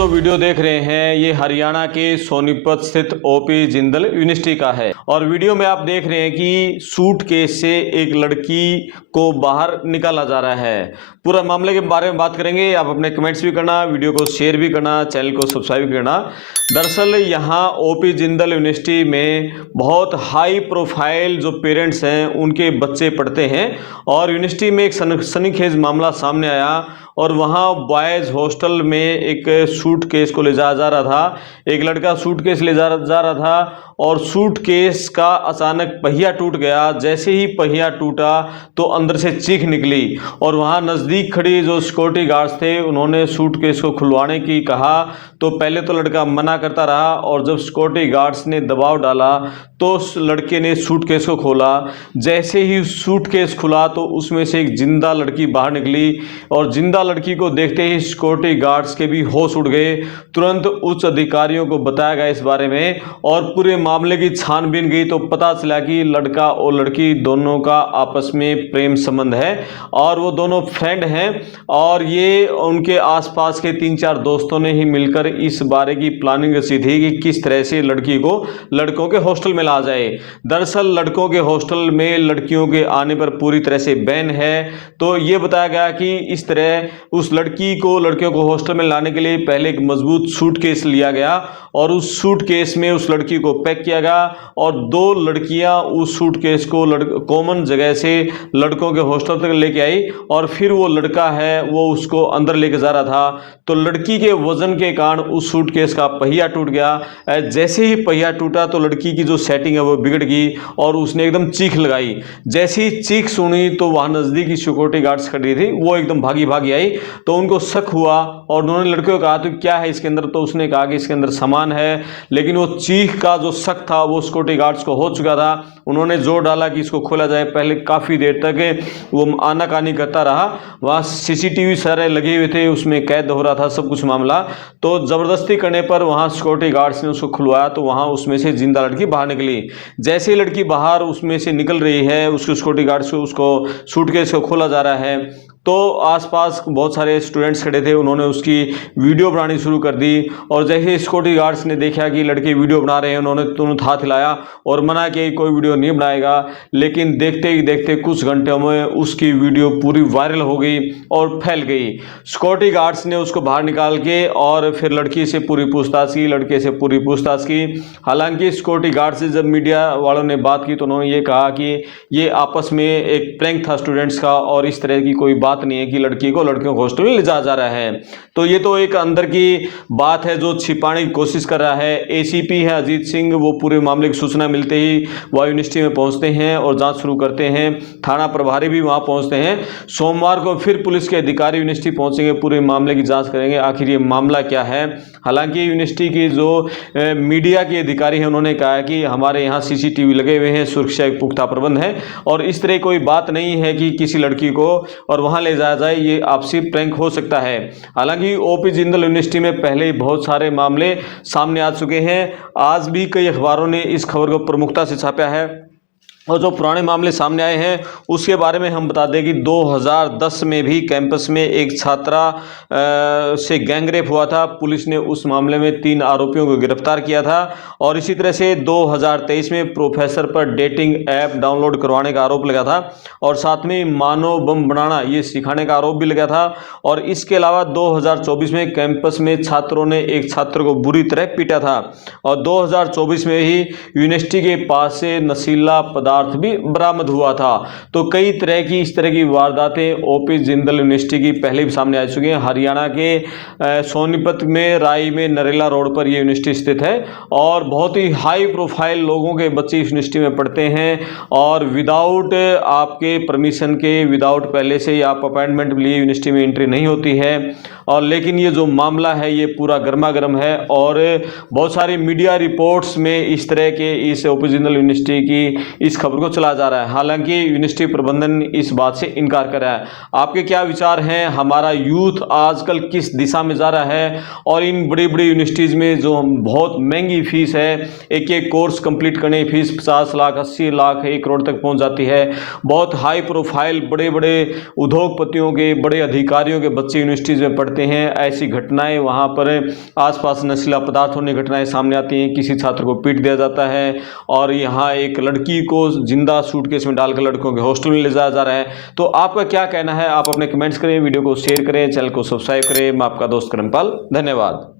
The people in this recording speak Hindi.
जो वीडियो देख रहे हैं ये हरियाणा के सोनीपत स्थित ओपी जिंदल यूनिवर्सिटी का है और वीडियो में आप देख रहे हैं कि सूटकेस से एक लड़की को बाहर निकाला जा रहा है। पूरा मामले के बारे में बात करेंगे। आप अपने कमेंट्स भी करना, वीडियो को शेयर भी करना, चैनल को सब्सक्राइब भी करना। दरअसल यहाँ ओपी जिंदल यूनिवर्सिटी में बहुत हाई प्रोफाइल जो पेरेंट्स हैं उनके बच्चे पढ़ते हैं और यूनिवर्सिटी में एक सनसनीखेज मामला सामने आया और वहाँ बॉयज़ हॉस्टल में एक सूटकेस को ले जा रहा था। एक लड़का सूटकेस ले जा रहा था और सूटकेस का अचानक पहिया टूट गया। जैसे ही पहिया टूटा तो अंदर से चीख निकली और वहाँ नज़दीक खड़ी जो सिक्योरिटी गार्ड्स थे उन्होंने सूटकेस को खुलवाने की कहा तो पहले तो लड़का मना करता रहा और जब सिक्योरिटी गार्ड्स ने दबाव डाला तो उस लड़के ने सूटकेस को खोला। जैसे ही सूटकेस खुला तो उसमें से एक जिंदा लड़की बाहर निकली और जिंदा लड़की को देखते ही सिक्योरिटी गार्ड्स के भी होश उड़ गए। तुरंत उच्च अधिकारियों को बताया गया इस बारे में और पूरे मामले की छानबीन गई तो पता चला कि लड़का और लड़की दोनों का आपस में प्रेम संबंध है और वो दोनों फ्रेंड हैं और ये उनके आसपास के 3-4 दोस्तों ने ही मिलकर इस बारे की प्लानिंग रची थी कि किस तरह से लड़की को लड़कों के हॉस्टल में ला जाए। दरअसल लड़कों के हॉस्टल में लड़कियों के आने पर पूरी तरह से बैन है। तो ये बताया गया कि इस तरह उस लड़की को लड़कियों को हॉस्टल में लाने के लिए पहले एक मजबूत सूटकेस लिया गया और उस सूटकेस में उस लड़की को पैक किया गया और 2 लड़कियां उस सूटकेस को कॉमन जगह से लड़कों के हॉस्टल तक लेके आई और फिर वो लड़का है वो उसको अंदर लेके जा रहा था। तो लड़की के वजन के कारण उस सूटकेस का पहिया टूट गया। जैसे ही पहिया टूटा तो लड़की की जो सेटिंग है वो बिगड़ गई और उसने एकदम चीख लगाई। जैसे ही चीख सुनी तो वहाँ नज़दीकी सिक्योरिटी गार्ड्स खड़ी थी, वो एकदम भागी आई। तो उनको शक हुआ और उन्होंने लड़के को कहा तो क्या है इसके अंदर, तो उसने कहा कि इसके अंदर सामान है। लेकिन वो चीख का जो शक था वो सिक्योरिटी गार्ड्स को हो चुका था। उन्होंने जोर डाला कि इसको खोला जाए। पहले काफ़ी देर तक वो आनाकानी करता रहा। वहाँ सीसीटीवी सारे लगे हुए थे, उसमें कैद हो रहा था सब कुछ मामला। तो ज़बरदस्ती करने पर वहाँ सिक्योरिटी गार्ड्स ने उसको खुलवाया तो वहाँ उसमें से जिंदा लड़की बाहर निकली। जैसे ही लड़की बाहर उसमें से निकल रही है उसको सिक्योरिटी गार्ड्स को उसको सूटकेस को खोला जा रहा है तो आसपास बहुत सारे स्टूडेंट्स खड़े थे, उन्होंने उसकी वीडियो बनानी शुरू कर दी और जैसे सिक्योरिटी गार्ड्स ने देखा कि लड़के वीडियो बना रहे हैं उन्होंने तुरंत हाथ हिलाया और मना किया कि कोई वीडियो नहीं बनाएगा। लेकिन देखते ही देखते कुछ घंटों में उसकी वीडियो पूरी वायरल हो गई और फैल गई। सिक्योरिटी गार्ड्स ने उसको बाहर निकाल के और फिर लड़की से पूरी पूछताछ की, लड़के से पूरी पूछताछ की। हालांकि सिक्योरिटी गार्ड से जब मीडिया वालों ने बात की तो उन्होंने ये कहा कि ये आपस में एक प्रैंक था स्टूडेंट्स का और इस तरह की कोई बात नहीं है कि लड़की को लड़कियों को हॉस्टल में ले जा रहा है। तो ये तो एक अंदर की बात है जो छिपाने की कोशिश कर रहा है। एसीपी है अजीत सिंह, वो पूरे मामले की सूचना मिलते ही वह यूनिवर्सिटी में पहुंचते हैं और जांच शुरू करते हैं। थाना प्रभारी भी वहां पहुंचते हैं। सोमवार को फिर पुलिस के अधिकारी यूनिवर्सिटी पहुंचेंगे, पूरे मामले की जांच करेंगे आखिर ये मामला क्या है। हालांकि यूनिवर्सिटी की जो मीडिया के अधिकारी हैं उन्होंने कहा कि हमारे यहाँ सीसीटीवी लगे हुए हैं, सुरक्षा के पुख्ता प्रबंध है और इस तरह कोई बात नहीं है कि किसी लड़की को और वहां ले जाया जाए, ये आपसी प्रैंक हो सकता है। हालांकि ओपी जिंदल यूनिवर्सिटी में पहले ही बहुत सारे मामले सामने आ चुके हैं। आज भी कई अखबारों ने इस खबर को प्रमुखता से छापा है और जो पुराने मामले सामने आए हैं उसके बारे में हम बता दें कि 2010 में भी कैंपस में एक छात्रा से गैंगरेप हुआ था। पुलिस ने उस मामले में 3 आरोपियों को गिरफ्तार किया था और इसी तरह से 2023 में प्रोफेसर पर डेटिंग ऐप डाउनलोड करवाने का आरोप लगा था और साथ में मानव बम बनाना ये सिखाने का आरोप भी लगा था। और इसके अलावा 2024 में कैंपस में छात्रों ने एक छात्र को बुरी तरह पीटा था और 2024 में ही यूनिवर्सिटी के पास से नशीला पदार्थ भी बरामद हुआ था। तो कई तरह की इस तरह की वारदातें ओपी जिंदल यूनिवर्सिटी की पहले भी सामने आ चुकी हैं। हरियाणा के सोनीपत में राई में नरेला रोड पर ये यूनिवर्सिटी स्थित है और बहुत ही हाई प्रोफाइल लोगों के बच्चे इस यूनिवर्सिटी में पढ़ते हैं और विदाउट आपके परमिशन के, विदाउट पहले से ही आप अपॉइंटमेंट लिए यूनिवर्सिटी में एंट्री नहीं होती है। और लेकिन ये जो मामला है ये पूरा गर्मा गर्म है और बहुत सारी मीडिया रिपोर्ट्स में इस तरह के इस ओपी जिंदल यूनिवर्सिटी की इस खबर को चलाया जा रहा है। हालांकि यूनिवर्सिटी प्रबंधन इस बात से इनकार कर रहा है। आपके क्या विचार हैं? हमारा यूथ आजकल किस दिशा में जा रहा है? और इन बड़ी बड़ी यूनिवर्सिटीज़ में जो बहुत महंगी फीस है, एक एक कोर्स कंप्लीट करने की फीस 50 लाख 80 लाख 1 करोड़ तक पहुंच जाती है। बहुत हाई प्रोफाइल बड़े बड़े उद्योगपतियों के, बड़े अधिकारियों के बच्चे यूनिवर्सिटीज़ में पढ़ते हैं। ऐसी घटनाएं वहां पर आसपास नशीला पदार्थ होने की घटनाएं सामने आती हैं। किसी छात्र को पीट दिया जाता है और यहाँ एक लड़की को जिंदा सूटकेस में डालकर लड़कों के हॉस्टल में ले जाया जा रहा है। तो आपका क्या कहना है? आप अपने कमेंट्स करें, वीडियो को शेयर करें, चैनल को सब्सक्राइब करें। मैं आपका दोस्त करणपाल, धन्यवाद।